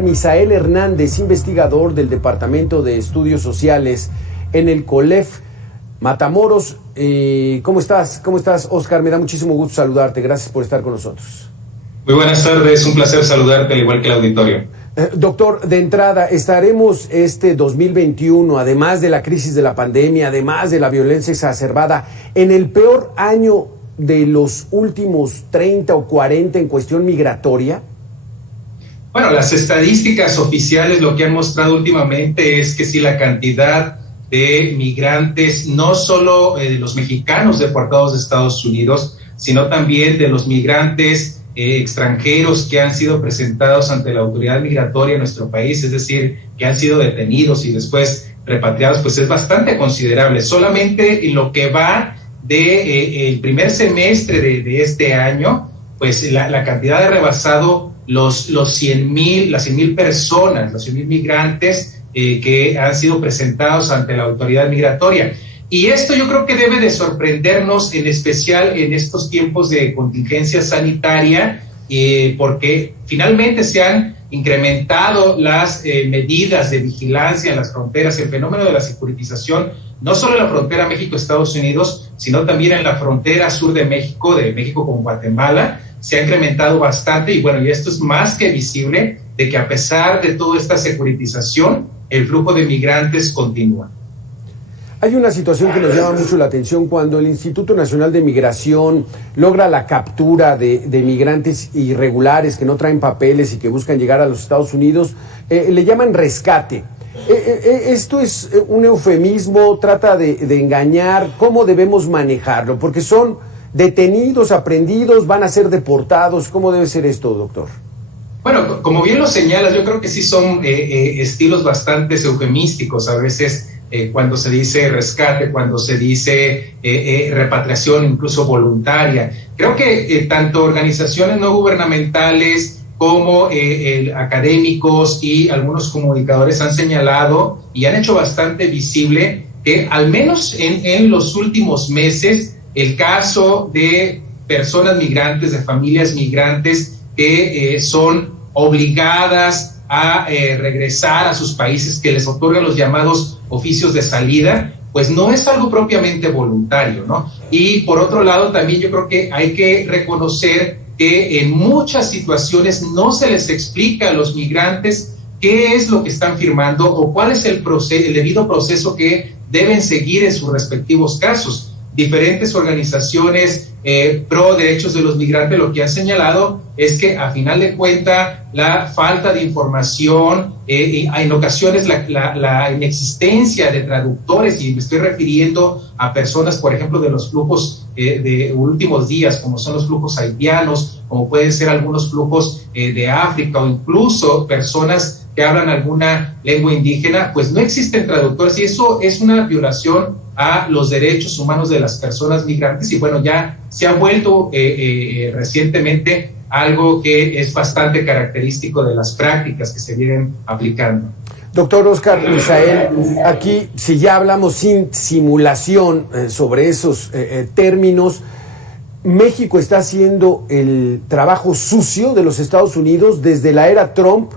Misael Hernández, investigador del Departamento de Estudios Sociales en el COLEF Matamoros. ¿Cómo estás? ¿Cómo estás, Oscar? Me da muchísimo gusto saludarte. Gracias por estar con nosotros. Muy buenas tardes, un placer saludarte, al igual que el auditorio. Doctor, de entrada, estaremos este 2021, además de la crisis de la pandemia, además de la violencia exacerbada, en el peor año de los últimos 30 o 40 en cuestión migratoria. Bueno, las estadísticas oficiales lo que han mostrado últimamente es que sí, la cantidad de migrantes, no solo de los mexicanos deportados de Estados Unidos, sino también de los migrantes extranjeros que han sido presentados ante la autoridad migratoria en nuestro país, es decir, que han sido detenidos y después repatriados, pues es bastante considerable. Solamente en lo que va de el primer semestre de este año, pues la cantidad ha rebasado las 100,000 personas, los 100,000 migrantes que han sido presentados ante la autoridad migratoria. Y esto yo creo que debe de sorprendernos, en especial en estos tiempos de contingencia sanitaria, porque finalmente se han incrementado las medidas de vigilancia en las fronteras, el fenómeno de la securitización, no solo en la frontera México-Estados Unidos, sino también en la frontera sur de México con Guatemala, se ha incrementado bastante. Y bueno, y esto es más que visible de que a pesar de toda esta securitización, el flujo de migrantes continúa. Hay una situación que nos llama mucho la atención cuando el Instituto Nacional de Migración logra la captura de migrantes irregulares que no traen papeles y que buscan llegar a los Estados Unidos, le llaman rescate. ¿Esto es un eufemismo? ¿Trata de engañar? ¿Cómo debemos manejarlo? Porque son detenidos, aprendidos, van a ser deportados. ¿Cómo debe ser esto, doctor? Bueno, como bien lo señalas, yo creo que sí son estilos bastante eufemísticos a veces. Cuando se dice rescate, cuando se dice repatriación incluso voluntaria. Creo que tanto organizaciones no gubernamentales como académicos y algunos comunicadores han señalado y han hecho bastante visible que al menos en los últimos meses el caso de personas migrantes, de familias migrantes que son obligadas a regresar a sus países, que les otorgan los llamados oficios de salida, pues no es algo propiamente voluntario, ¿no? Y por otro lado, también yo creo que hay que reconocer que en muchas situaciones no se les explica a los migrantes qué es lo que están firmando o cuál es el debido proceso que deben seguir en sus respectivos casos. Diferentes organizaciones pro derechos de los migrantes lo que han señalado es que a final de cuentas la falta de información, en ocasiones la inexistencia de traductores, y me estoy refiriendo a personas, por ejemplo, de los flujos de últimos días, como son los flujos haitianos, como pueden ser algunos flujos de África, o incluso personas que hablan alguna lengua indígena, pues no existen traductores, y eso es una violación a los derechos humanos de las personas migrantes. Y bueno, ya se ha vuelto recientemente algo que es bastante característico de las prácticas que se vienen aplicando. Doctor Oscar Misael, aquí si ya hablamos sin simulación sobre esos términos, México está haciendo el trabajo sucio de los Estados Unidos desde la era Trump,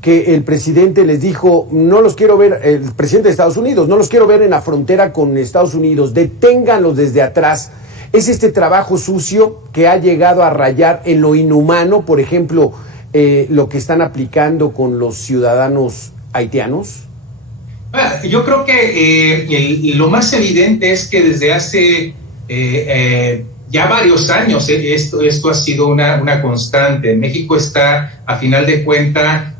que el presidente les dijo, no los quiero ver, el presidente de Estados Unidos, no los quiero ver en la frontera con Estados Unidos, deténganlos desde atrás. Es este trabajo sucio que ha llegado a rayar en lo inhumano, por ejemplo, lo que están aplicando con los ciudadanos haitianos. Yo creo que lo más evidente es que desde hace ya varios años esto ha sido una constante. México está, a final de cuentas,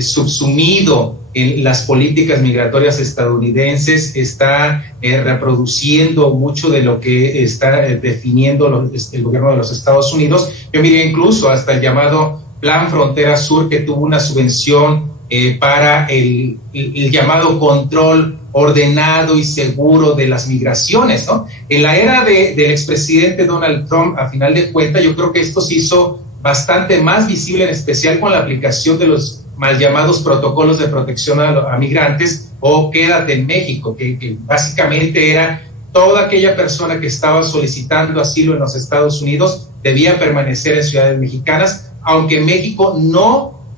subsumido en las políticas migratorias estadounidenses, está reproduciendo mucho de lo que está definiendo el gobierno de los Estados Unidos. Yo miré incluso hasta el llamado Plan Frontera Sur, que tuvo una subvención para el llamado control ordenado y seguro de las migraciones, ¿no? En la era del expresidente Donald Trump, a final de cuentas, yo creo que esto se hizo bastante más visible, en especial con la aplicación de los mal llamados protocolos de protección a migrantes, o Quédate en México, que básicamente era toda aquella persona que estaba solicitando asilo en los Estados Unidos debía permanecer en ciudades mexicanas, aunque México no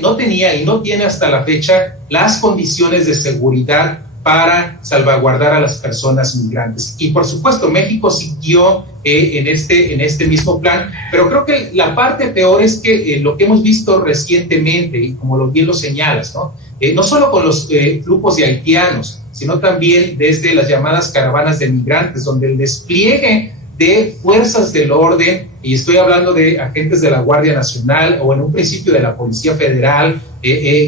no tenía y no tiene hasta la fecha las condiciones de seguridad para salvaguardar a las personas migrantes. Y por supuesto, México siguió en este mismo plan, pero creo que la parte peor es que lo que hemos visto recientemente, y como bien lo señalas, no solo con los flujos de haitianos, sino también desde las llamadas caravanas de migrantes, donde el despliegue de fuerzas del orden, y estoy hablando de agentes de la Guardia Nacional o en un principio de la Policía Federal,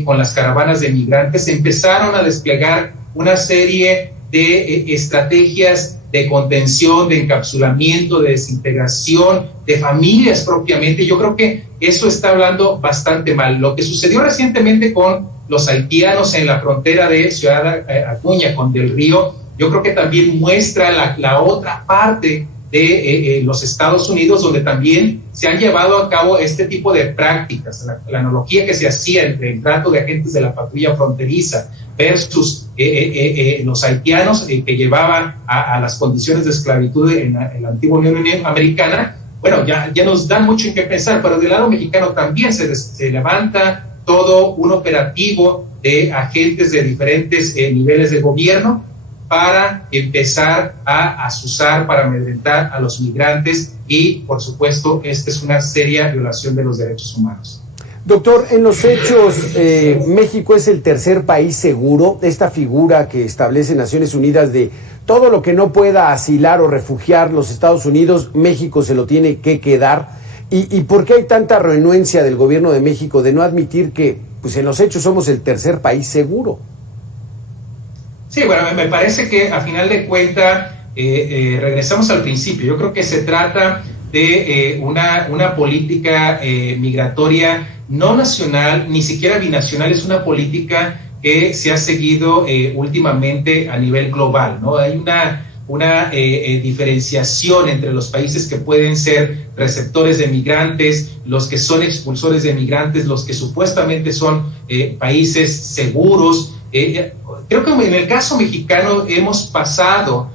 con las caravanas de migrantes, empezaron a desplegar una serie de estrategias de contención, de encapsulamiento, de desintegración, de familias propiamente. Yo creo que eso está hablando bastante mal. Lo que sucedió recientemente con los haitianos en la frontera de Ciudad Acuña con Del Río, yo creo que también muestra la otra parte de los Estados Unidos, donde también se han llevado a cabo este tipo de prácticas. La analogía que se hacía entre el trato de agentes de la patrulla fronteriza versus los haitianos que llevaban a las condiciones de esclavitud en la antigua Unión Americana, bueno, ya nos da mucho en qué pensar, pero del lado mexicano también se levanta todo un operativo de agentes de diferentes niveles de gobierno para empezar a azuzar, para amedrentar a los migrantes y, por supuesto, esta es una seria violación de los derechos humanos. Doctor, en los hechos, México es el tercer país seguro, esta figura que establece Naciones Unidas de todo lo que no pueda asilar o refugiar los Estados Unidos, México se lo tiene que quedar. ¿Y por qué hay tanta renuencia del gobierno de México de no admitir que, pues, en los hechos somos el tercer país seguro? Sí, bueno, me parece que a final de cuentas regresamos al principio. Yo creo que se trata de una política migratoria no nacional, ni siquiera binacional, es una política que se ha seguido últimamente a nivel global, ¿no? Hay una diferenciación entre los países que pueden ser receptores de migrantes, los que son expulsores de migrantes, los que supuestamente son países seguros. Creo que en el caso mexicano hemos pasado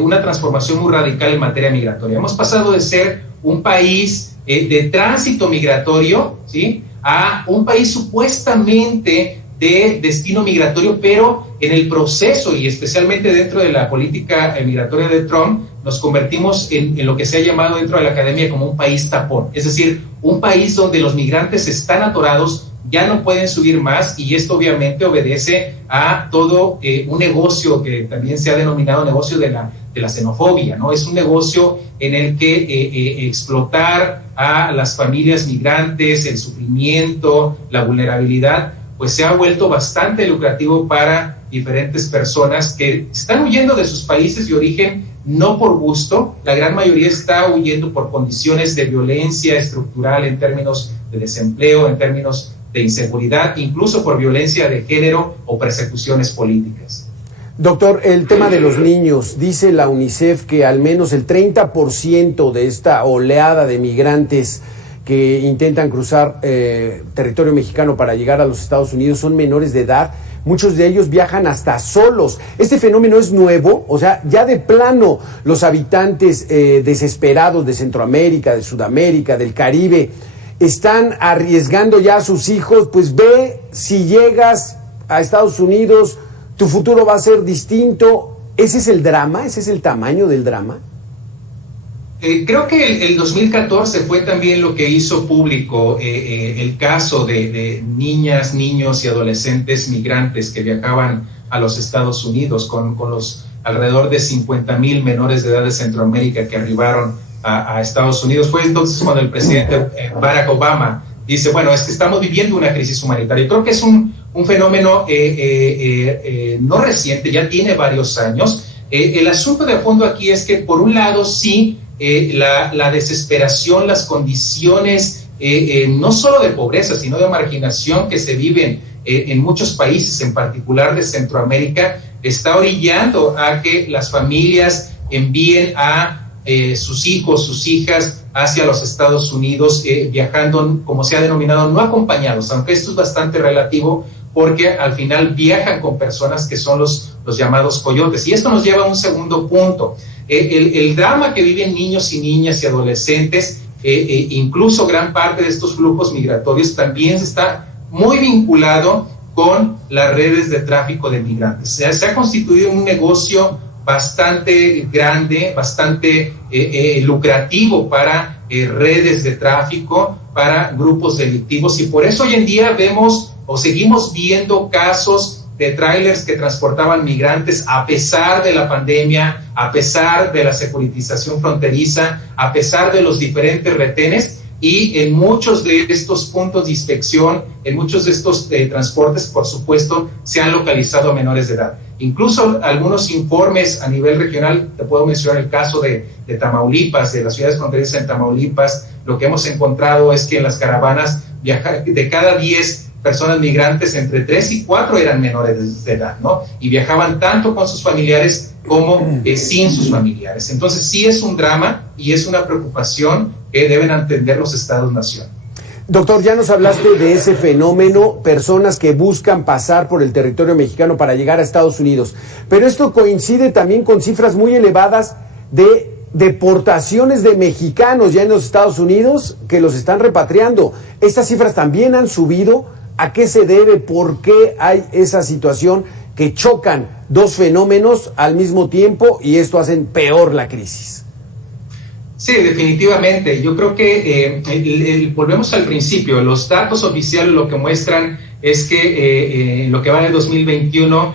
una transformación muy radical en materia migratoria. Hemos pasado de ser un país de tránsito migratorio, ¿sí?, a un país supuestamente de destino migratorio, pero en el proceso y especialmente dentro de la política migratoria de Trump, nos convertimos en lo que se ha llamado dentro de la academia como un país tapón, es decir, un país donde los migrantes están atorados, ya no pueden subir más, y esto obviamente obedece a todo un negocio que también se ha denominado negocio de la xenofobia, ¿no? Es un negocio en el que explotar a las familias migrantes, el sufrimiento, la vulnerabilidad, pues se ha vuelto bastante lucrativo para diferentes personas que están huyendo de sus países de origen no por gusto. La gran mayoría está huyendo por condiciones de violencia estructural en términos de desempleo, en términos de inseguridad, incluso por violencia de género o persecuciones políticas. Doctor, el tema de los niños, dice la UNICEF que al menos el 30% de esta oleada de migrantes que intentan cruzar territorio mexicano para llegar a los Estados Unidos son menores de edad. Muchos de ellos viajan hasta solos. Este fenómeno es nuevo, o sea, ya de plano los habitantes desesperados de Centroamérica, de Sudamérica, del Caribe, están arriesgando ya a sus hijos, pues ve, si llegas a Estados Unidos, tu futuro va a ser distinto. ¿Ese es el drama? ¿Ese es el tamaño del drama? Creo que el 2014 fue también lo que hizo público el caso de niñas, niños y adolescentes migrantes que viajaban a los Estados Unidos con los alrededor de 50,000 menores de edad de Centroamérica que arribaron a Estados Unidos. Fue entonces cuando el presidente Barack Obama dice, bueno, es que estamos viviendo una crisis humanitaria. Creo que es un fenómeno no reciente, ya tiene varios años. El asunto de fondo aquí es que, por un lado, sí, la desesperación, las condiciones no solo de pobreza, sino de marginación que se viven en muchos países, en particular de Centroamérica, está orillando a que las familias envíen a sus hijos, sus hijas hacia los Estados Unidos, viajando, como se ha denominado, no acompañados, aunque esto es bastante relativo, porque al final viajan con personas que son los llamados coyotes. Y esto nos lleva a un segundo punto. El drama que viven niños y niñas y adolescentes incluso gran parte de estos flujos migratorios también está muy vinculado con las redes de tráfico de migrantes. Se ha constituido un negocio bastante grande, bastante lucrativo para redes de tráfico, para grupos delictivos, y por eso hoy en día vemos o seguimos viendo casos de tráilers que transportaban migrantes a pesar de la pandemia, a pesar de la securitización fronteriza, a pesar de los diferentes retenes, y en muchos de estos puntos de inspección, en muchos de estos transportes, por supuesto, se han localizado a menores de edad. Incluso algunos informes a nivel regional, te puedo mencionar el caso de Tamaulipas, de las ciudades fronterizas en Tamaulipas, lo que hemos encontrado es que en las caravanas de cada 10 personas migrantes, entre 3 y 4 eran menores de edad, ¿no? Y viajaban tanto con sus familiares como sin sus familiares. Entonces sí es un drama y es una preocupación que deben entender los Estados-nación. Doctor, ya nos hablaste de ese fenómeno, personas que buscan pasar por el territorio mexicano para llegar a Estados Unidos, pero esto coincide también con cifras muy elevadas de deportaciones de mexicanos ya en los Estados Unidos que los están repatriando. ¿Estas cifras también han subido? ¿A qué se debe? ¿Por qué hay esa situación que chocan dos fenómenos al mismo tiempo y esto hacen peor la crisis? Sí, definitivamente. Yo creo que volvemos al principio. Los datos oficiales lo que muestran es que lo que va de 2021,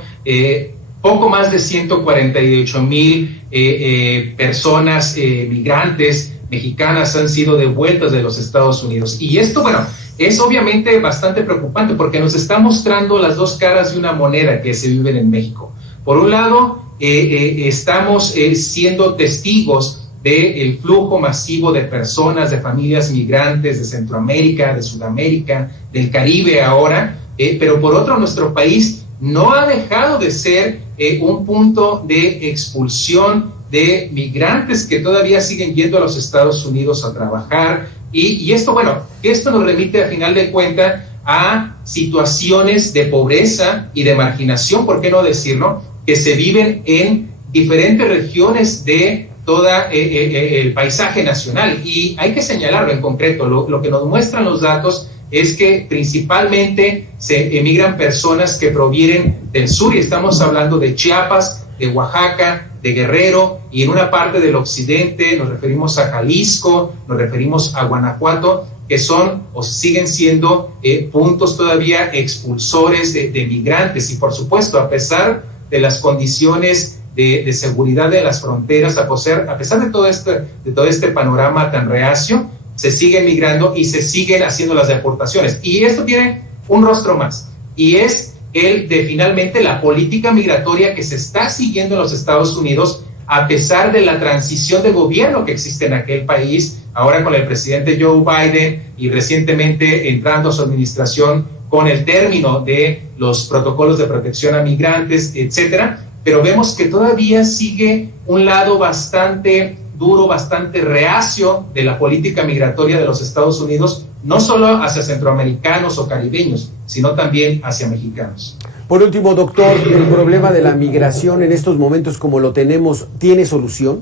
poco más de 148,000 personas migrantes mexicanas han sido devueltas de los Estados Unidos. Y esto, bueno, es obviamente bastante preocupante porque nos está mostrando las dos caras de una moneda que se viven en México. Por un lado, estamos siendo testigos del flujo masivo de personas, de familias migrantes de Centroamérica, de Sudamérica, del Caribe ahora, pero por otro, nuestro país no ha dejado de ser un punto de expulsión de migrantes que todavía siguen yendo a los Estados Unidos a trabajar, y esto, bueno, esto nos remite a final de cuentas a situaciones de pobreza y de marginación, ¿por qué no decirlo?, que se viven en diferentes regiones de todo el paisaje nacional. Y hay que señalarlo en concreto, lo que nos muestran los datos es que principalmente se emigran personas que provienen del sur, y estamos hablando de Chiapas, de Oaxaca, de Guerrero, y en una parte del occidente nos referimos a Jalisco, nos referimos a Guanajuato, que son o siguen siendo puntos todavía expulsores de migrantes. Y por supuesto, a pesar de las condiciones de seguridad de las fronteras, a pesar de todo este panorama tan reacio, se sigue migrando y se siguen haciendo las deportaciones. Y esto tiene un rostro más, y es el de finalmente la política migratoria que se está siguiendo en los Estados Unidos, a pesar de la transición de gobierno que existe en aquel país, ahora con el presidente Joe Biden y recientemente entrando a su administración con el término de los protocolos de protección a migrantes, etcétera. Pero vemos que todavía sigue un lado bastante duro, bastante reacio de la política migratoria de los Estados Unidos, no solo hacia centroamericanos o caribeños, sino también hacia mexicanos. Por último, doctor, ¿el problema de la migración en estos momentos como lo tenemos tiene solución?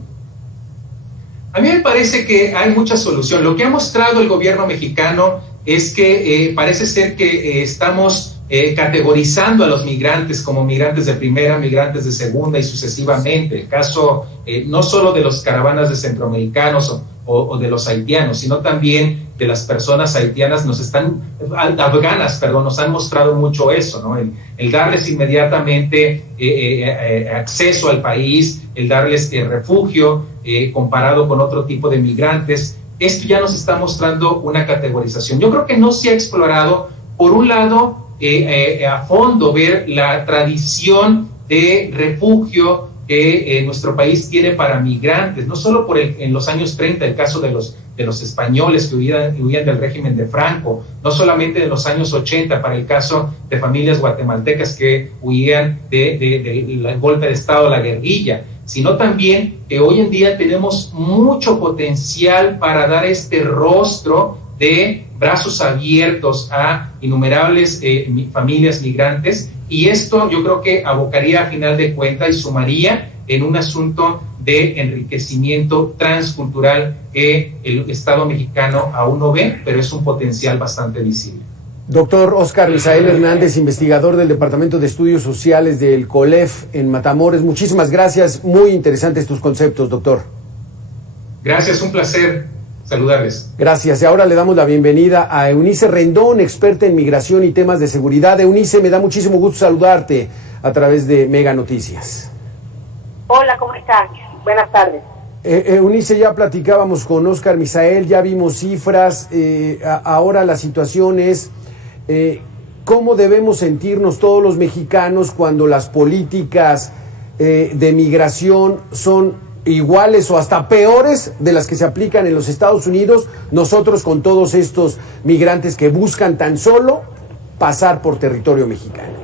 A mí me parece que hay mucha solución. Lo que ha mostrado el gobierno mexicano es que parece ser que estamos categorizando a los migrantes como migrantes de primera, migrantes de segunda y sucesivamente. El caso no solo de los caravanas de centroamericanos o de los haitianos, sino también de las personas haitianas afganas, nos han mostrado mucho eso, ¿no? El darles inmediatamente acceso al país, el darles refugio comparado con otro tipo de migrantes. Esto ya nos está mostrando una categorización. Yo creo que no se ha explorado, por un lado, a fondo, ver la tradición de refugio que nuestro país tiene para migrantes, no solo en los años 30, el caso de los españoles que huían del régimen de Franco, no solamente en los años 80 para el caso de familias guatemaltecas que huían del golpe de Estado, la guerrilla, sino también que hoy en día tenemos mucho potencial para dar este rostro de brazos abiertos a innumerables familias migrantes, y esto yo creo que abocaría a final de cuentas y sumaría en un asunto de enriquecimiento transcultural que el Estado mexicano aún no ve, pero es un potencial bastante visible. Doctor Óscar Misael Hernández, investigador del Departamento de Estudios Sociales del COLEF en Matamoros, muchísimas gracias, muy interesantes tus conceptos, doctor. Gracias, un placer saludarles. Gracias, y ahora le damos la bienvenida a Eunice Rendón, experta en migración y temas de seguridad. Eunice, me da muchísimo gusto saludarte a través de Mega Noticias. Hola, ¿cómo estás? Buenas tardes. Eunice, ya platicábamos con Óscar Misael, ya vimos cifras, ahora la situación es cómo debemos sentirnos todos los mexicanos cuando las políticas de migración son iguales o hasta peores de las que se aplican en los Estados Unidos, nosotros con todos estos migrantes que buscan tan solo pasar por territorio mexicano.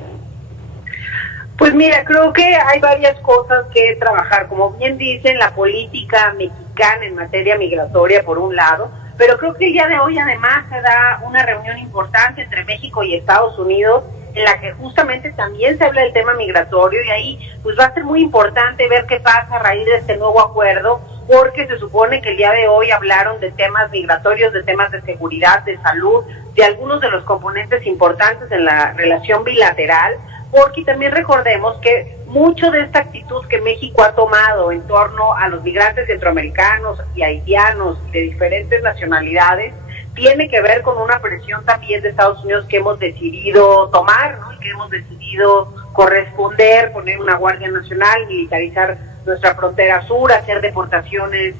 Pues mira, creo que hay varias cosas que trabajar. Como bien dicen, la política mexicana en materia migratoria, por un lado, pero creo que el día de hoy además se da una reunión importante entre México y Estados Unidos, en la que justamente también se habla del tema migratorio, y ahí pues va a ser muy importante ver qué pasa a raíz de este nuevo acuerdo, porque se supone que el día de hoy hablaron de temas migratorios, de temas de seguridad, de salud, de algunos de los componentes importantes en la relación bilateral, porque también recordemos que mucho de esta actitud que México ha tomado en torno a los migrantes centroamericanos y haitianos de diferentes nacionalidades tiene que ver con una presión también de Estados Unidos que hemos decidido tomar, ¿no? Y que hemos decidido corresponder, poner una Guardia Nacional, militarizar nuestra frontera sur, hacer deportaciones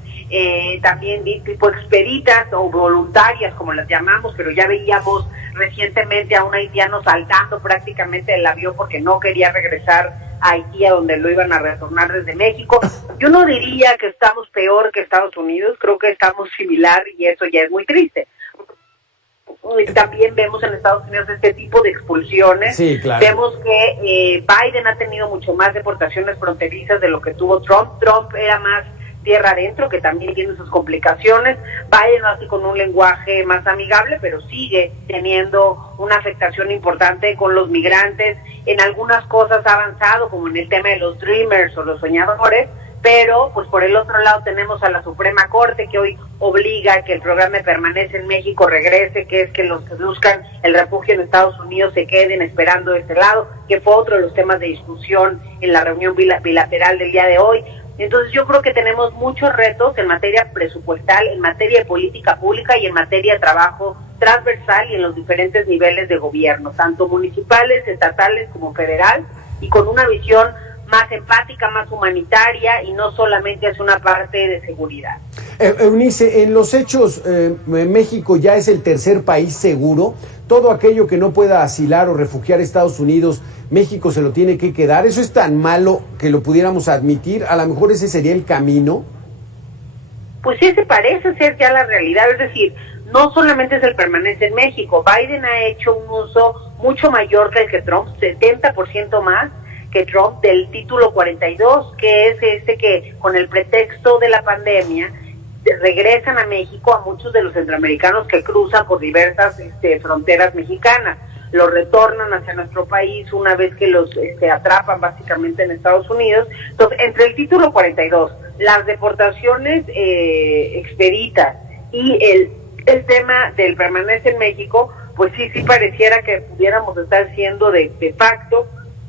también tipo expeditas o voluntarias, como las llamamos, pero ya veíamos recientemente a un haitiano saltando prácticamente del avión porque no quería regresar a Haití, a donde lo iban a retornar desde México. Yo no diría que estamos peor que Estados Unidos, creo que estamos similar y eso ya es muy triste. También vemos en Estados Unidos este tipo de expulsiones. Sí, claro. Vemos que Biden ha tenido mucho más deportaciones fronterizas de lo que tuvo Trump. Trump era más tierra adentro, que también tiene sus complicaciones. Biden lo hace con un lenguaje más amigable, pero sigue teniendo una afectación importante con los migrantes. En algunas cosas ha avanzado, como en el tema de los dreamers o los soñadores, pero pues por el otro lado tenemos a la Suprema Corte, que hoy obliga a que el programa Permanece en México regrese, que es que los que buscan el refugio en Estados Unidos se queden esperando de este lado, que fue otro de los temas de discusión en la reunión bilateral del día de hoy. Entonces yo creo que tenemos muchos retos en materia presupuestal, en materia de política pública y en materia de trabajo transversal y en los diferentes niveles de gobierno, tanto municipales, estatales como federal, y con una visión más empática, más humanitaria y no solamente es una parte de seguridad. Eunice, en los hechos, México ya es el tercer país seguro. Todo aquello que no pueda asilar o refugiar a Estados Unidos, México se lo tiene que quedar. ¿Eso es tan malo que lo pudiéramos admitir? A lo mejor ese sería el camino. Pues ese parece ser ya la realidad, es decir, no solamente es el Permanece en México. Biden ha hecho un uso mucho mayor que el que Trump, 70% más que Trump, del título 42, que es este que con el pretexto de la pandemia regresan a México a muchos de los centroamericanos que cruzan por diversas fronteras mexicanas. Los retornan hacia nuestro país una vez que los atrapan básicamente en Estados Unidos. Entonces, entre el título 42, las deportaciones expeditas y el tema del Permanece en México, pues sí pareciera que pudiéramos estar siendo de facto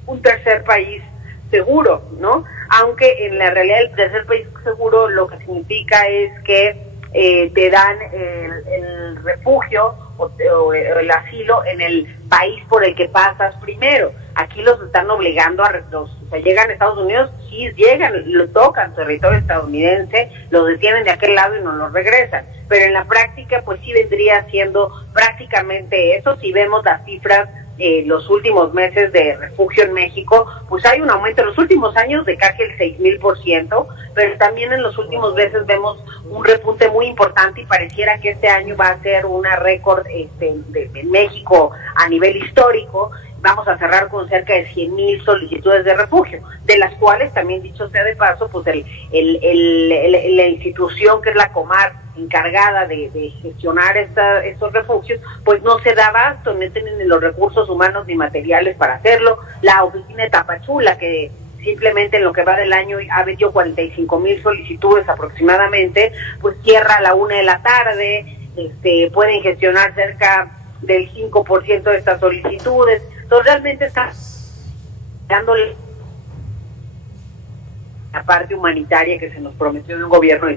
un tercer país seguro, ¿no? Aunque en la realidad el tercer país seguro lo que significa es que te dan el refugio o el asilo en el país por el que pasas primero. Aquí los están obligando llegan a Estados Unidos, sí llegan, lo tocan territorio estadounidense, los detienen de aquel lado y no los regresan. Pero en la práctica, pues sí vendría siendo prácticamente eso. Si vemos las cifras los últimos meses de refugio en México, pues hay un aumento en los últimos años de casi el 6,000%, pero también en los últimos meses vemos un repunte muy importante y pareciera que este año va a ser una récord de México a nivel histórico. Vamos a cerrar con cerca de 100,000 solicitudes de refugio, de las cuales también, dicho sea de paso, pues la institución que es la Comar, encargada de gestionar estos refugios, pues no se da abasto, no tienen ni los recursos humanos ni materiales para hacerlo. La oficina de Tapachula, que simplemente en lo que va del año ha metido 45,000 solicitudes aproximadamente, pues cierra a la 1 de la tarde, pueden gestionar cerca del 5% de estas solicitudes. Entonces realmente está dándole la parte humanitaria que se nos prometió en un gobierno.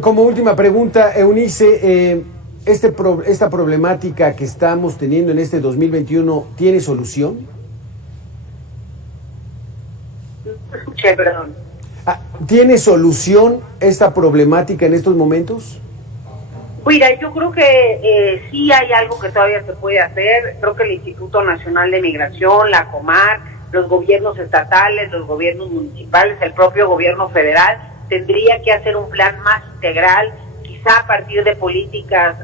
Como última pregunta, Eunice, ¿esta problemática que estamos teniendo en este 2021 tiene solución? No escuché, perdón. ¿Tiene solución esta problemática en estos momentos? Mira, yo creo que sí hay algo que todavía se puede hacer. Creo que el Instituto Nacional de Migración, la Comar, los gobiernos estatales, los gobiernos municipales, el propio gobierno federal, tendría que hacer un plan más integral, quizá a partir de políticas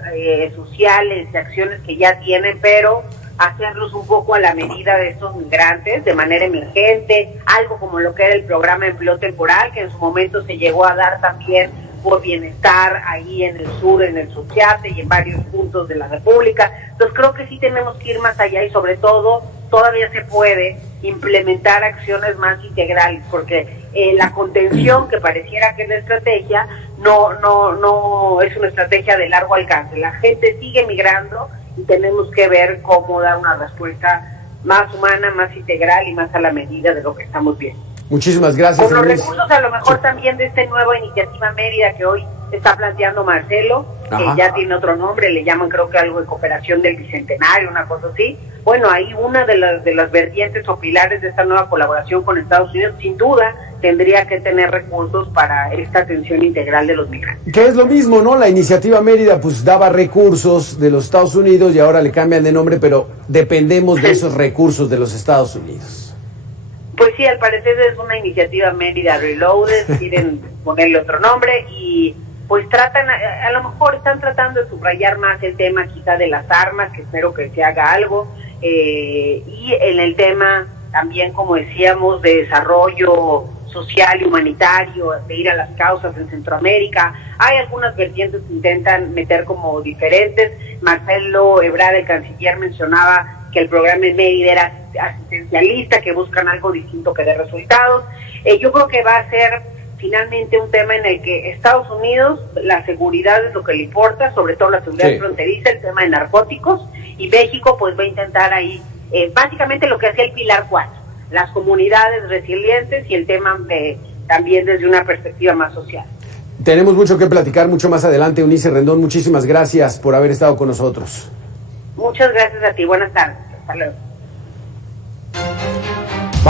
sociales y acciones que ya tienen, pero hacerlos un poco a la medida de estos migrantes, de manera emergente, algo como lo que era el programa de empleo temporal, que en su momento se llegó a dar también por bienestar ahí en el sur, en el Subchiate y en varios puntos de la República. Entonces creo que sí tenemos que ir más allá y sobre todo todavía se puede implementar acciones más integrales, porque la contención, que pareciera que es la estrategia, no es una estrategia de largo alcance. La gente sigue migrando y tenemos que ver cómo dar una respuesta más humana, más integral y más a la medida de lo que estamos viendo. Muchísimas gracias. Con los recursos a lo mejor también de esta nueva iniciativa Mérida que hoy está planteando Marcelo, que ya tiene otro nombre, le llaman creo que algo de cooperación del Bicentenario, una cosa así. Bueno, ahí una de las vertientes o pilares de esta nueva colaboración con Estados Unidos, sin duda, tendría que tener recursos para esta atención integral de los migrantes. Que es lo mismo, ¿no? La iniciativa Mérida pues daba recursos de los Estados Unidos y ahora le cambian de nombre, pero dependemos de esos recursos de los Estados Unidos. Pues sí, al parecer es una iniciativa Mérida Reloaded, quieren ponerle otro nombre y pues tratan, a lo mejor están tratando de subrayar más el tema quizá de las armas, que espero que se haga algo, y en el tema también, como decíamos, de desarrollo social y humanitario, de ir a las causas en Centroamérica. Hay algunas vertientes que intentan meter como diferentes. Marcelo Ebrard, el canciller, mencionaba que el programa en Mérida era asistencialista, que buscan algo distinto que de resultados. Yo creo que va a ser finalmente un tema en el que Estados Unidos, la seguridad es lo que le importa, sobre todo la seguridad fronteriza, el tema de narcóticos, y México pues va a intentar ahí, básicamente lo que hacía el Pilar 4, las comunidades resilientes y el tema también desde una perspectiva más social. Tenemos mucho que platicar mucho más adelante. Eunice Rendón, muchísimas gracias por haber estado con nosotros. Muchas gracias a ti, buenas tardes, hasta luego.